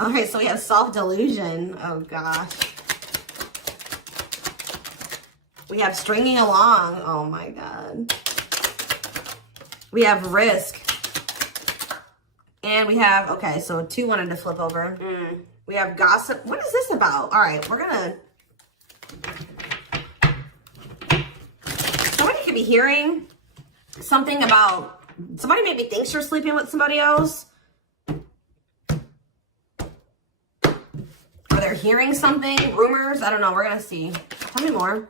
Okay, so we have self-delusion. Oh, gosh. We have stringing along. Oh, my God. We have risk. And we have, okay, so 2 wanted to flip over. We have gossip. What is this about? All right, we're going to... Somebody could be hearing something about... Somebody maybe thinks you're sleeping with somebody else. Or they're hearing something. Rumors. I don't know. We're going to see. Tell me more.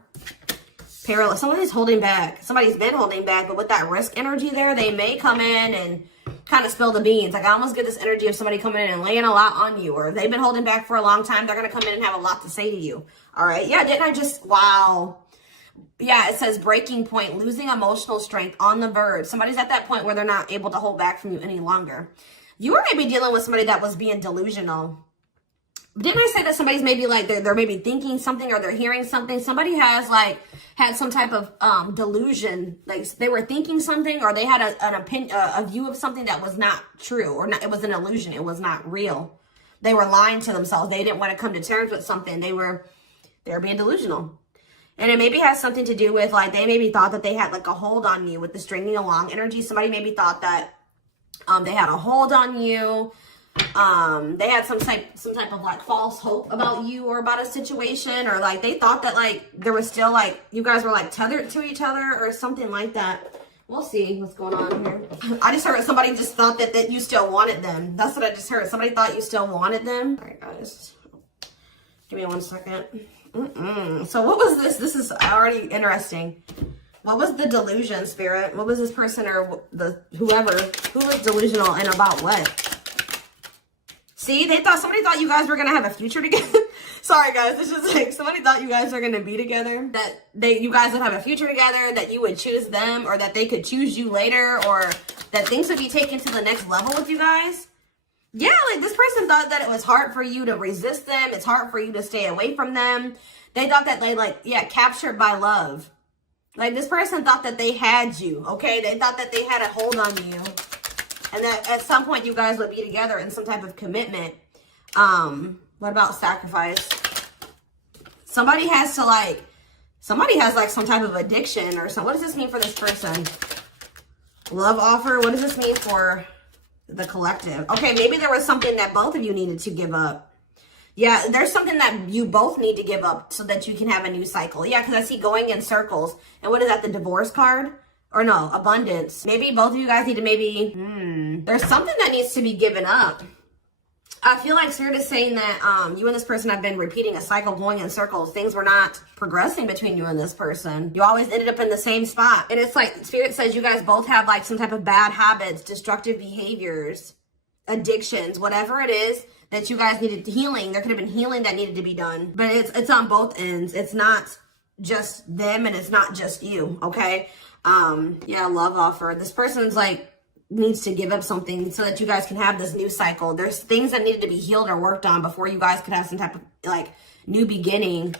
Parallel. Somebody's holding back. Somebody's been holding back. But with that risk energy there, they may come in and kind of spill the beans. Like, I almost get this energy of somebody coming in and laying a lot on you. Or if they've been holding back for a long time, they're going to come in and have a lot to say to you. All right. Yeah. Didn't I just... Wow. Yeah, it says breaking point, losing emotional strength, on the verge. Somebody's at that point where they're not able to hold back from you any longer. You were maybe dealing with somebody that was being delusional. Didn't I say that somebody's maybe like, they're maybe thinking something or they're hearing something? Somebody has like had some type of delusion. Like they were thinking something or they had an opinion, a view of something that was not true or not, it was an illusion. It was not real. They were lying to themselves. They didn't want to come to terms with something. They were being delusional. And it maybe has something to do with like, they maybe thought that they had like a hold on you with the stringing along energy. Somebody maybe thought that they had a hold on you. They had some type of like false hope about you or about a situation, or like they thought that like there was still like you guys were like tethered to each other or something like that. We'll see what's going on here. I just heard somebody just thought that you still wanted them. That's what I just heard. Somebody thought you still wanted them. All right, guys. Give me 1 second. So what was this? This is already interesting. What was the delusion, Spirit? What was this person or who was delusional and about what? See, somebody thought you guys were gonna have a future together. Sorry guys, it's just like somebody thought you guys were gonna be together. That you guys would have a future together, that you would choose them, or that they could choose you later, or that things would be taken to the next level with you guys. Yeah, like this person thought that it was hard for you to resist them. It's hard for you to stay away from them. They thought that they captured by love. Like this person thought that they had you, okay? They thought that they had a hold on you. And that at some point you guys would be together in some type of commitment. What about sacrifice? Somebody has like some type of addiction or something. What does this mean for this person? Love offer. What does this mean for the collective? Okay, maybe there was something that both of you needed to give up. Yeah, there's something that you both need to give up so that you can have a new cycle. Yeah, because I see going in circles. And what is that, the divorce card? Or no, abundance. Maybe both of you guys need to there's something that needs to be given up. I feel like Spirit is saying that you and this person have been repeating a cycle, going in circles. Things were not progressing between you and this person. You always ended up in the same spot. And it's like Spirit says you guys both have like some type of bad habits, destructive behaviors, addictions, whatever it is that you guys needed healing. There could have been healing that needed to be done. But it's on both ends. It's not just them and it's not just you, okay? Yeah, love offer. This person's like needs to give up something so that you guys can have this new cycle. There's things that needed to be healed or worked on before you guys could have some type of like new beginning.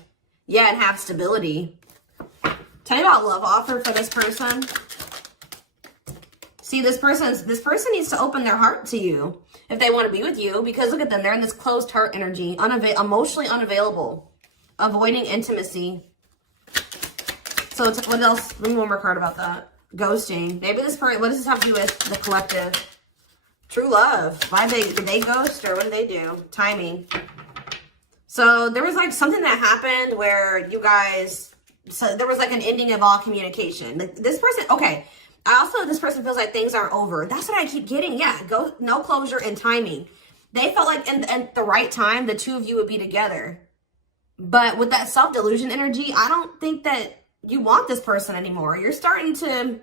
Yeah, and have stability. Tell me about love offer for this person. See, this person needs to open their heart to you if they want to be with you, because look at them. They're in this closed heart energy, emotionally unavailable, avoiding intimacy. So what else? Give me one more card about that. Ghosting. Maybe this person, what does this have to do with the collective? True love. Did they ghost or what did they do? Timing. So there was like something that happened where you guys, so there was like an ending of all communication. Like this person, okay. This person feels like things aren't over. That's what I keep getting. Yeah, no closure and timing. They felt like at the right time, the two of you would be together. But with that self-delusion energy, I don't think that you want this person anymore. You're starting to,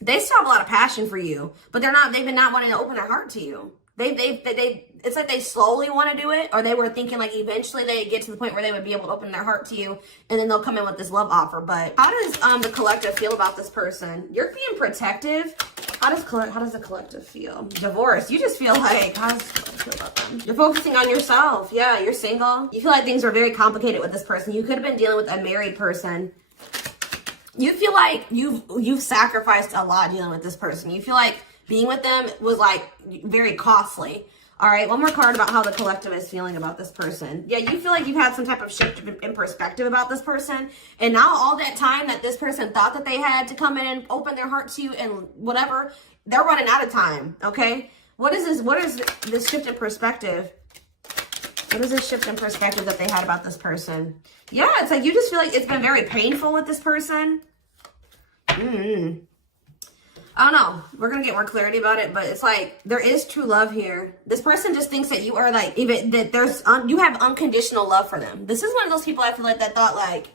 they still have a lot of passion for you, but they've been not wanting to open their heart to you. It's like they slowly want to do it, or they were thinking like eventually they get to the point where they would be able to open their heart to you, and then they'll come in with this love offer. But how does the collective feel about this person? You're being protective. How does the collective feel? Divorce. You just feel like, how does the collective feel about them? You're focusing on yourself. Yeah, you're single. You feel like things are very complicated with this person. You could have been dealing with a married person. You feel like you've sacrificed a lot dealing with this person. You feel like being with them was like very costly. All right, one more card about how the collective is feeling about this person. Yeah, you feel like you've had some type of shift in perspective about this person. And now all that time that this person thought that they had to come in and open their heart to you and whatever, they're running out of time, okay? What is this? What is this shift in perspective? What is this shift in perspective that they had about this person? Yeah, it's like you just feel like it's been very painful with this person. I don't know. We're going to get more clarity about it, but it's like there is true love here. This person just thinks that you are like, even that you have unconditional love for them. This is one of those people I feel like that thought like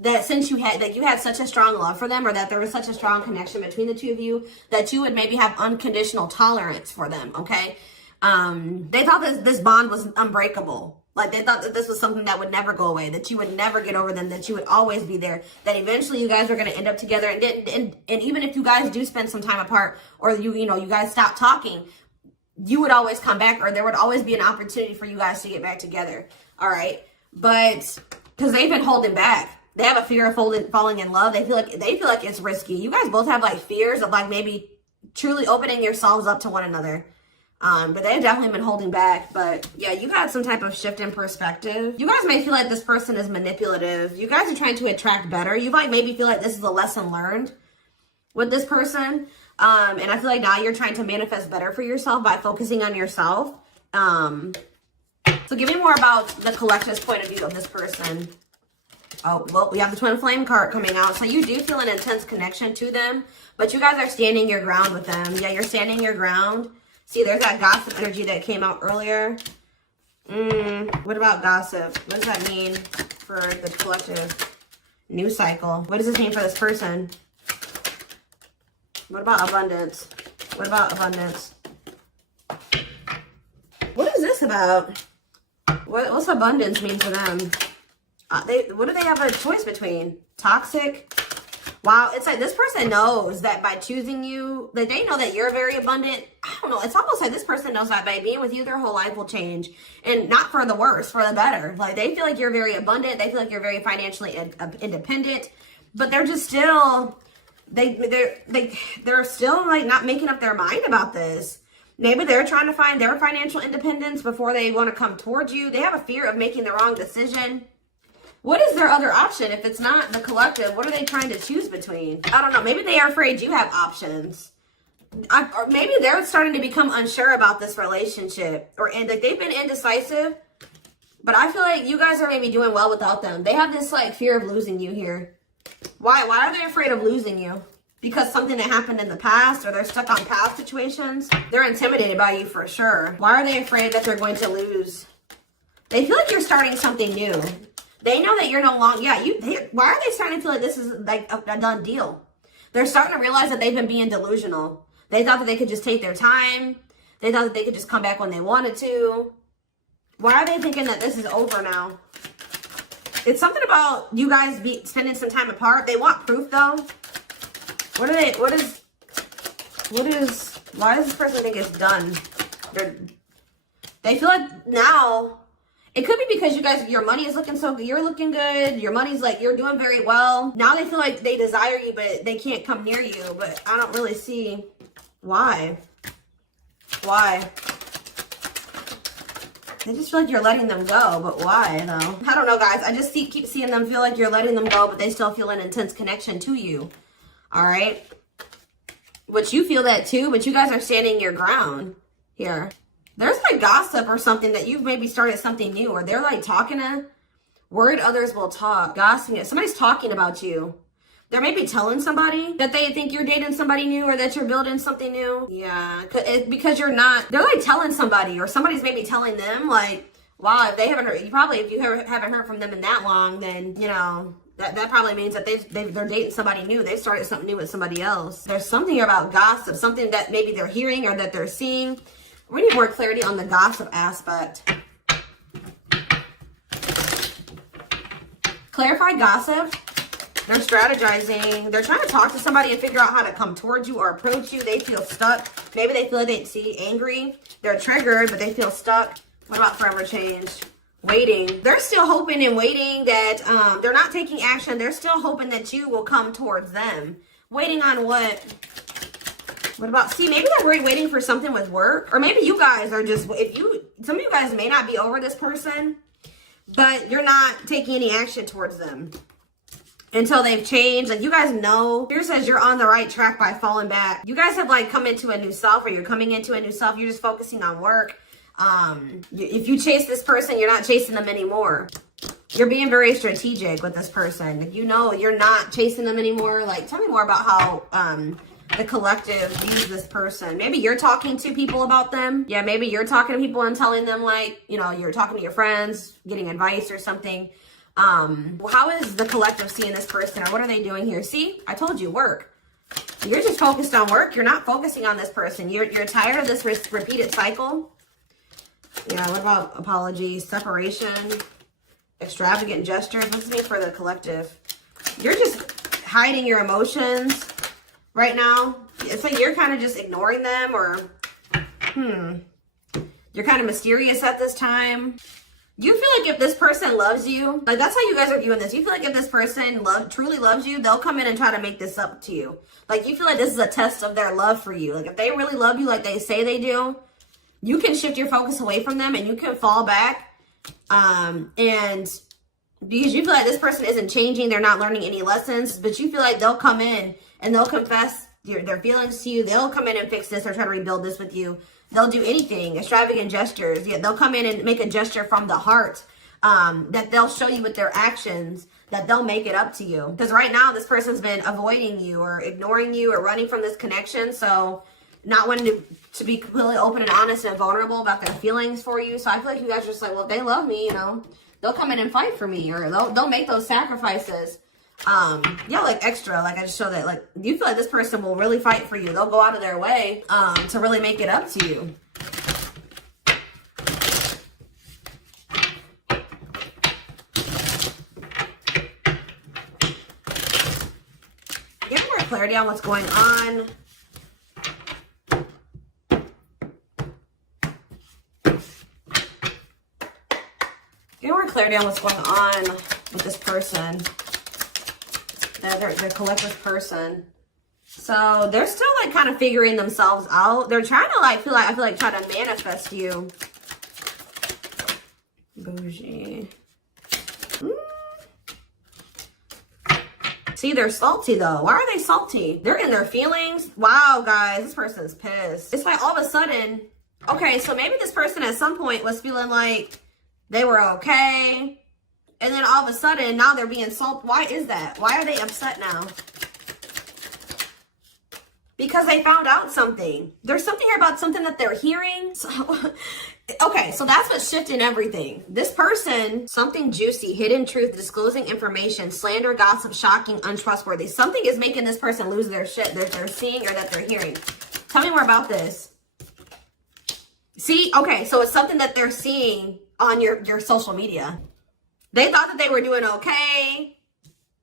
that since you had such a strong love for them, or that there was such a strong connection between the two of you, that you would maybe have unconditional tolerance for them. Okay. They thought that this bond was unbreakable. Like they thought that this was something that would never go away, that you would never get over them, that you would always be there, that eventually you guys are going to end up together. And even if you guys do spend some time apart, or you guys stop talking, you would always come back, or there would always be an opportunity for you guys to get back together. All right. But because they've been holding back, they have a fear of falling in love. They feel like it's risky. You guys both have like fears of like maybe truly opening yourselves up to one another. But they've definitely been holding back. But yeah, you've had some type of shift in perspective. You guys may feel like this person is manipulative. You guys are trying to attract better. You might maybe feel like this is a lesson learned with this person. And I feel like now you're trying to manifest better for yourself by focusing on yourself. So give me more about the collective's point of view of this person. Oh, well, we have the Twin Flame card coming out. So you do feel an intense connection to them, but you guys are standing your ground with them. Yeah, you're standing your ground. See, there's that gossip energy that came out earlier. What about gossip? What does that mean for the collective? New cycle. What does this mean for this person? What about abundance? What about abundance? What is this about? What's abundance mean to them? What do they have a choice between? Toxic? Wow, it's like this person knows that by choosing you, that they know that you're very abundant. I don't know. It's almost like this person knows that by being with you, their whole life will change. And not for the worse, for the better. Like they feel like you're very abundant. They feel like you're very financially independent. But they're just still, they're still like not making up their mind about this. Maybe they're trying to find their financial independence before they want to come towards you. They have a fear of making the wrong decision. What is their other option? If it's not the collective, what are they trying to choose between? I don't know. Maybe they are afraid you have options. Or maybe they're starting to become unsure about this relationship. And like they've been indecisive. But I feel like you guys are maybe doing well without them. They have this like fear of losing you here. Why are they afraid of losing you? Because something that happened in the past, or they're stuck on past situations? They're intimidated by you for sure. Why are they afraid that they're going to lose? They feel like you're starting something new. They know that you're no longer, why are they starting to feel like this is like a done deal? They're starting to realize that they've been being delusional. They thought that they could just take their time. They thought that they could just come back when they wanted to. Why are they thinking that this is over now? It's something about you guys spending some time apart. They want proof though. Why does this person think it's done? They feel like now, it could be because you guys, your money is looking so good. You're looking good. Your money's like, you're doing very well. Now they feel like they desire you, but they can't come near you. But I don't really see why. Why? They just feel like you're letting them go, but why though? I don't know, guys. I just keep seeing them feel like you're letting them go, but they still feel an intense connection to you. All right? But you feel that too, but you guys are standing your ground here. There's like gossip or something that you've maybe started something new, or they're like talking to, word others will talk, gossiping. Somebody's talking about you. They're maybe telling somebody that they think you're dating somebody new, or that you're building something new. Yeah, because you're not, they're like telling somebody, or somebody's maybe telling them like, wow, if they haven't heard, if you haven't heard from them in that long, then, you know, that probably means that they're dating somebody new. They've started something new with somebody else. There's something here about gossip, something that maybe they're hearing or that they're seeing. We need more clarity on the gossip aspect. Clarify gossip. They're strategizing. They're trying to talk to somebody and figure out how to come towards you or approach you. They feel stuck. Maybe they feel like angry. They're triggered, but they feel stuck. What about forever change? Waiting. They're still hoping and waiting that they're not taking action. They're still hoping that you will come towards them. Waiting on what? What about, see, maybe they're worried waiting for something with work. Or maybe you guys are just, some of you guys may not be over this person, but you're not taking any action towards them until they've changed. Like, you guys know, here says you're on the right track by falling back. You guys have like come into a new self, or you're coming into a new self. You're just focusing on work. If you chase this person, you're not chasing them anymore. You're being very strategic with this person. You know, you're not chasing them anymore. Like, tell me more about how, the collective views this person. Maybe you're talking to people about them. Yeah, maybe you're talking to people and telling them, like, you know, you're talking to your friends, getting advice or something. How is the collective seeing this person, or what are they doing here? See, I told you, work. You're just focused on work. You're not focusing on this person. You're tired of this repeated cycle. Yeah, what about apologies, separation, extravagant gestures? What's mean for the collective? You're just hiding your emotions right now. It's like you're kind of just ignoring them, or you're kind of mysterious at this time. You feel like if this person loves you, like, that's how you guys are viewing this. You feel like if this person truly loves you, they'll come in and try to make this up to you. Like, you feel like this is a test of their love for you. Like, if they really love you like they say they do, you can shift your focus away from them and you can fall back. And because you feel like this person isn't changing, they're not learning any lessons, but you feel like they'll come in and they'll confess their feelings to you. They'll come in and fix this or try to rebuild this with you. They'll do anything, extravagant gestures. Yeah, they'll come in and make a gesture from the heart, that they'll show you with their actions, that they'll make it up to you. Because right now, this person's been avoiding you or ignoring you or running from this connection. So not wanting to be completely open and honest and vulnerable about their feelings for you. So I feel like you guys are just like, well, if they love me, you know, they'll come in and fight for me, or they'll make those sacrifices. Yeah, like extra, like I just show that, like, you feel like this person will really fight for you. They'll go out of their way, to really make it up to you. Get more clarity on what's going on. Get more clarity on what's going on with this person. Their collective person. So they're still like kind of figuring themselves out. They're trying to like I feel like try to manifest you. Bougie. See, they're salty though. Why are they salty? They're in their feelings. Wow, guys, this person's pissed. It's like all of a sudden, okay, so maybe this person at some point was feeling like they were okay. And then all of a sudden, now they're being salty. Why is that? Why are they upset now? Because they found out something. There's something here about something that they're hearing. So, okay, so that's what's shifting everything. This person, something juicy, hidden truth, disclosing information, slander, gossip, shocking, untrustworthy. Something is making this person lose their shit that they're seeing or that they're hearing. Tell me more about this. See, okay, so it's something that they're seeing on your social media. They thought that they were doing okay.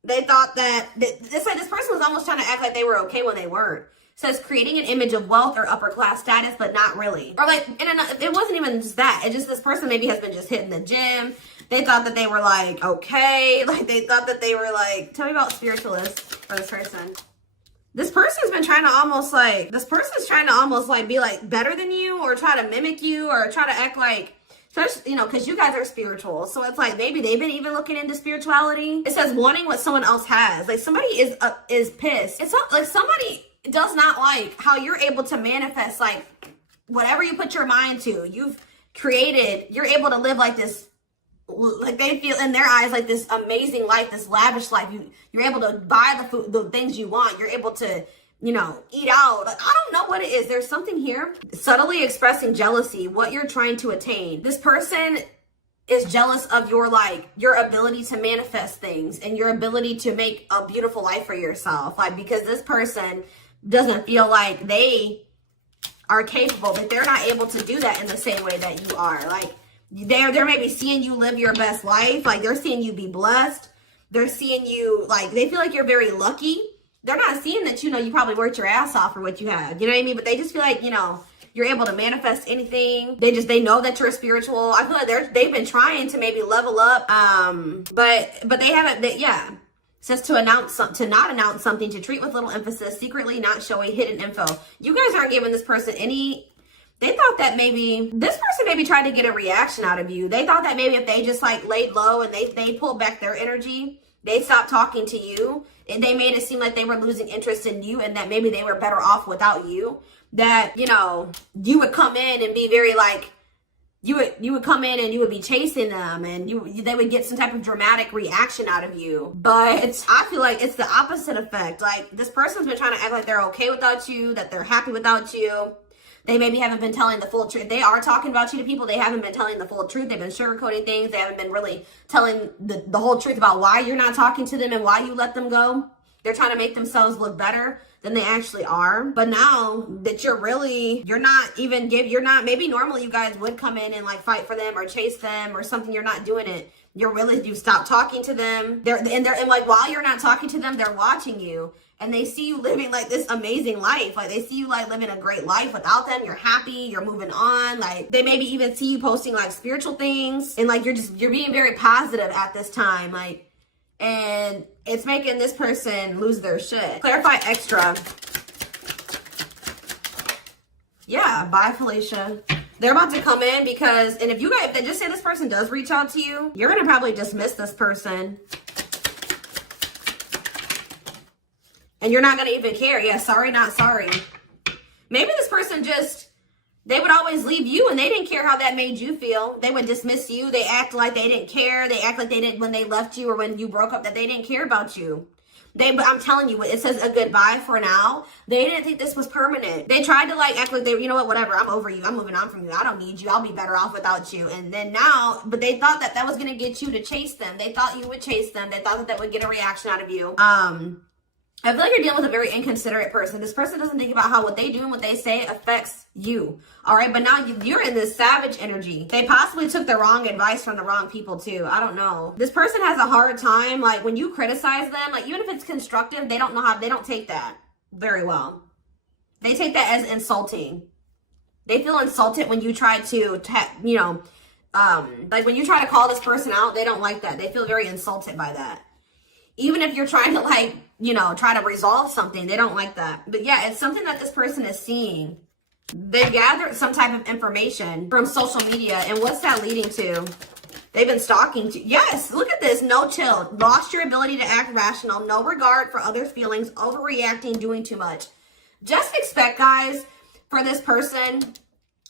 They thought that this person was almost trying to act like they were okay when they weren't. It says creating an image of wealth or upper class status, but not really. Or like, it wasn't even just that. It just, this person maybe has been just hitting the gym. They thought that they were like, okay. Like, they thought that they were like, tell me about spiritualists for this person. This person's been trying to almost like, be like better than you, or try to mimic you, or try to act like, you know, because you guys are spiritual. So it's like maybe they've been even looking into spirituality. It says wanting what someone else has. Like, somebody is pissed. It's not like somebody does not like how you're able to manifest, like, whatever you put your mind to. You've created, you're able to live like this, like they feel in their eyes like this amazing life, this lavish life. You're able to buy the food, the things you want. You're able to, you know, eat out. Like, I don't know what it is. There's something here. Subtly expressing jealousy, what you're trying to attain. This person is jealous of your ability to manifest things and your ability to make a beautiful life for yourself. Like, because this person doesn't feel like they are capable, that they're not able to do that in the same way that you are. Like, they're maybe seeing you live your best life. Like, they're seeing you be blessed. They're seeing you, like, they feel like you're very lucky. They're not seeing that, you know, you probably worked your ass off for what you have. You know what I mean? But they just feel like, you know, you're able to manifest anything. They know that you're spiritual. I feel like they've been trying to maybe level up. But they haven't, yeah. says to not announce something, to treat with little emphasis, secretly not showing hidden info. You guys aren't giving this person any. They thought that maybe this person maybe tried to get a reaction out of you. They thought that maybe if they just like laid low and they pulled back their energy, they stopped talking to you, and they made it seem like they were losing interest in you, and that maybe they were better off without you. That, you know, you would come in and be very like, you would come in and you would be chasing them, and they would get some type of dramatic reaction out of you. But I feel like it's the opposite effect. Like, this person's been trying to act like they're okay without you, that they're happy without you. They maybe haven't been telling the full truth. They are talking about you to people. They haven't been telling the full truth. They've been sugarcoating things. They haven't been really telling the whole truth about why you're not talking to them and why you let them go. They're trying to make themselves look better than they actually are. But now that maybe normally you guys would come in and like fight for them or chase them or something. You're not doing it. You've stopped talking to them. And like, while you're not talking to them, they're watching you. And they see you living like this amazing life. Like, they see you like living a great life without them. You're happy. You're moving on. Like, they maybe even see you posting like spiritual things. And like, you're being very positive at this time. Like, and it's making this person lose their shit. Clarify extra. Yeah, bye, Felicia. They're about to come in because, and if they just say this person does reach out to you, you're going to probably dismiss this person. And you're not going to even care. Yeah, sorry, not sorry. Maybe this person they would always leave you and they didn't care how that made you feel. They would dismiss you. They act like they didn't care. They act like they didn't when they left you or when you broke up, that they didn't care about you. But I'm telling you, it says a goodbye for now. They didn't think this was permanent. They tried to like act like you know what, whatever, I'm over you. I'm moving on from you. I don't need you. I'll be better off without you. And then now, but they thought that was going to get you to chase them. They thought you would chase them. They thought that would get a reaction out of you. I feel like you're dealing with a very inconsiderate person. This person doesn't think about how what they do and what they say affects you. All right, but now you're in this savage energy. They possibly took the wrong advice from the wrong people too. I don't know. This person has a hard time, like when you criticize them, like even if it's constructive, they don't take that very well. They take that as insulting. They feel insulted when you try to, like when you try to call this person out, they don't like that. They feel very insulted by that. Even if you're trying to try to resolve something, they don't like that. But yeah, it's something that this person is seeing. They gathered some type of information from social media. And what's that leading to? They've been stalking you. Yes, look at this. No chill. Lost your ability to act rational. No regard for others' feelings. Overreacting. Doing too much. Just expect, guys, for this person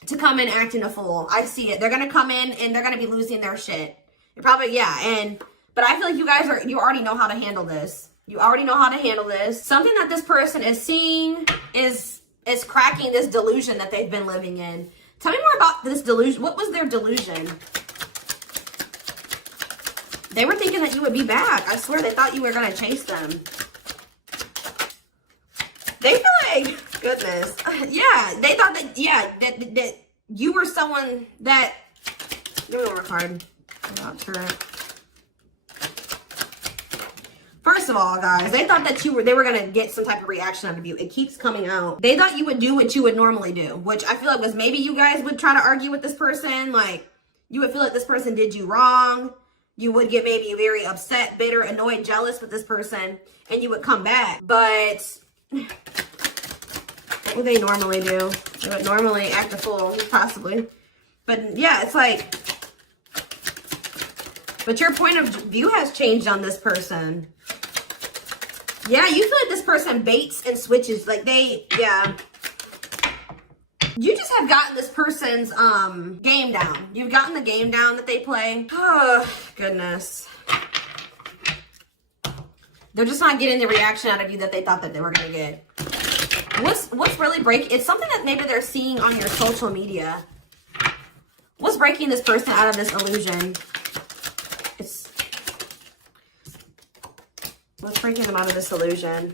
to come in acting a fool. I see it. They're going to come in and they're going to be losing their shit. But I feel like you already know how to handle this. You already know how to handle this. Something that this person is seeing is cracking this delusion that they've been living in. Tell me more about this delusion. What was their delusion? They were thinking that you would be back. I swear they thought you were going to chase them. They feel like, goodness. Yeah, they thought that you were someone that, give me one more card. First of all, guys, they thought that they were going to get some type of reaction out of you. It keeps coming out. They thought you would do what you would normally do, which I feel like was maybe you guys would try to argue with this person. Like, you would feel like this person did you wrong. You would get maybe very upset, bitter, annoyed, jealous with this person, and you would come back. But what would they normally do? They would normally act a fool, possibly. But yeah, it's like, but your point of view has changed on this person. Yeah, you feel like this person baits and switches. Like yeah. You just have gotten this person's game down. You've gotten the game down that they play. Oh, goodness. They're just not getting the reaction out of you that they thought that they were going to get. What's really breaking? It's something that maybe they're seeing on your social media. What's breaking this person out of this illusion? What's breaking them out of this illusion?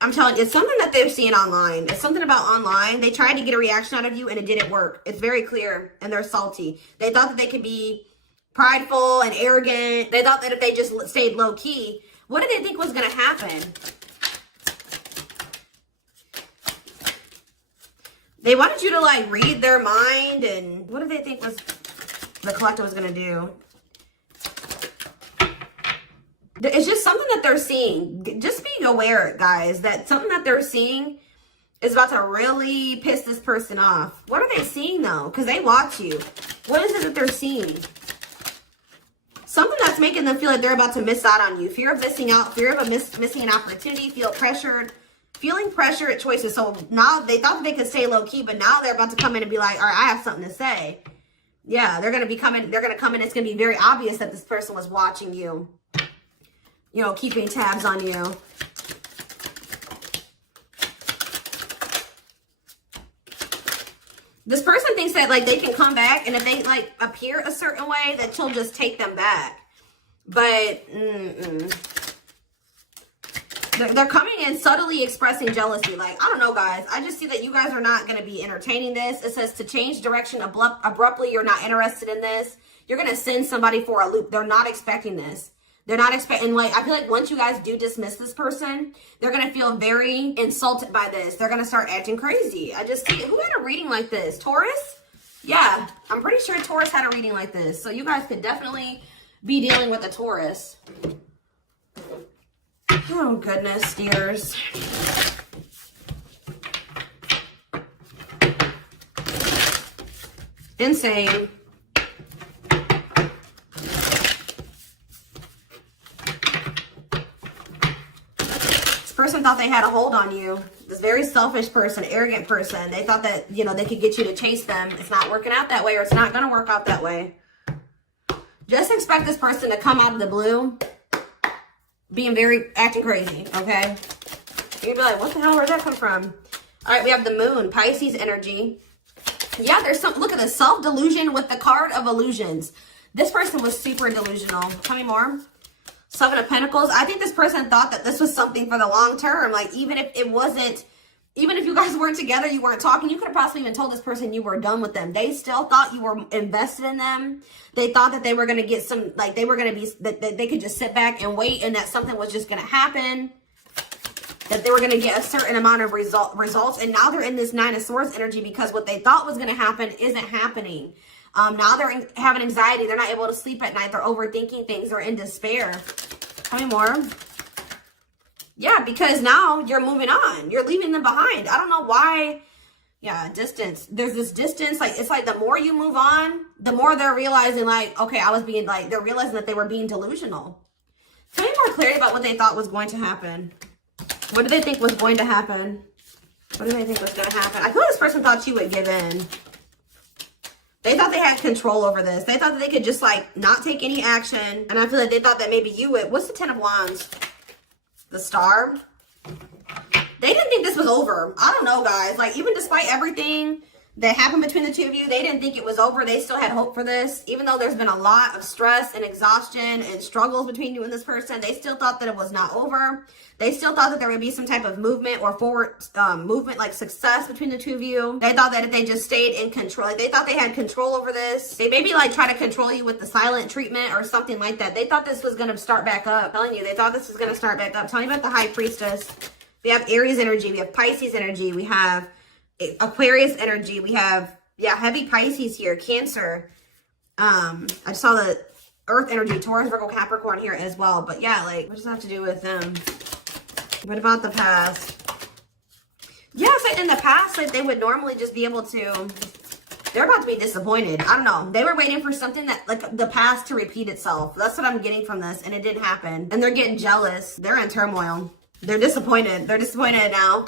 I'm telling you, it's something that they've seen online. It's something about online. They tried to get a reaction out of you and it didn't work. It's very clear and they're salty. They thought that they could be prideful and arrogant. They thought that if they just stayed low key, what did they think was going to happen? They wanted you to like read their mind, and what did they think was the collective was going to do? It's just something that they're seeing. Just be aware, guys, that something that they're seeing is about to really piss this person off. What are they seeing, though? Because they watch you. What is it that they're seeing? Something that's making them feel like they're about to miss out on you. Fear of missing out. Fear of missing an opportunity. Feel pressured. Feeling pressure at choices. So now they thought that they could stay low-key, but now they're about to come in and be like, all right, I have something to say. Yeah, they're going to be coming. They're going to come in. It's going to be very obvious that this person was watching you. You know, keeping tabs on you. This person thinks that, like, they can come back, and if they, like, appear a certain way, that she'll just take them back. But, They're coming in subtly expressing jealousy. Like, I don't know, guys. I just see that you guys are not going to be entertaining this. It says to change direction abruptly. You're not interested in this. You're going to send somebody for a loop. They're not expecting this. They're not expecting, like, I feel like once you guys do dismiss this person, they're going to feel very insulted by this. They're going to start acting crazy. I just see, who had a reading like this? Taurus? Yeah, I'm pretty sure Taurus had a reading like this. So you guys could definitely be dealing with a Taurus. Oh, goodness, dears. Insane. Person thought they had a hold on you. This very selfish person, arrogant person. They thought that, you know, they could get you to chase them. It's not working out that way, or it's not going to work out that way. Just expect this person to come out of the blue being acting crazy, okay? You'd be like, what the hell, where'd that come from? All right, we have the moon, Pisces energy. Yeah, there's some, look at this, self-delusion with the card of illusions. This person was super delusional. Tell me more. Seven of Pentacles. I think this person thought that this was something for the long term. Like, even if it wasn't, even if you guys weren't together, you weren't talking, you could have possibly even told this person you were done with them. They still thought you were invested in them. They thought that they were going to get some, like, they were going to be, that they could just sit back and wait, and that something was just going to happen. That they were going to get a certain amount of results. And now they're in this Nine of Swords energy because what they thought was going to happen isn't happening. Now they're having anxiety. They're not able to sleep at night. They're overthinking things. They're in despair. Tell me more. Yeah, because now you're moving on. You're leaving them behind. I don't know why. Yeah, distance. There's this distance. Like, it's like the more you move on, the more they're realizing, like, okay, I was being, like, they're realizing that they were being delusional. Tell me more clarity about what they thought was going to happen. What do they think was going to happen? What do they think was going to happen? I feel this person thought you would give in. They thought they had control over this. They thought that they could just, like, not take any action. And I feel like they thought that maybe you would. What's the Ten of Wands? The Star. They didn't think this was over. I don't know, guys. Like, even despite everything that happened between the two of you, they didn't think it was over. They still had hope for this. Even though there's been a lot of stress and exhaustion and struggles between you and this person, they still thought that it was not over. They still thought that there would be some type of movement or forward movement, like success between the two of you. They thought that if they just stayed in control, like, they thought they had control over this. They maybe, like, try to control you with the silent treatment or something like that. They thought this was going to start back up. I'm telling you, they thought this was going to start back up. Tell me about the High Priestess. We have Aries energy. We have Pisces energy. We have Aquarius energy. We have, yeah, heavy Pisces here. Cancer. I saw the Earth energy. Taurus, Virgo, Capricorn here as well. But yeah, like, what does that have to do with them? What about the past? Yeah, so in the past, like, they would normally just be able to, they're about to be disappointed. I don't know. They were waiting for something that, like, the past to repeat itself. That's what I'm getting from this, and it didn't happen. And they're getting jealous. They're in turmoil. They're disappointed. They're disappointed now.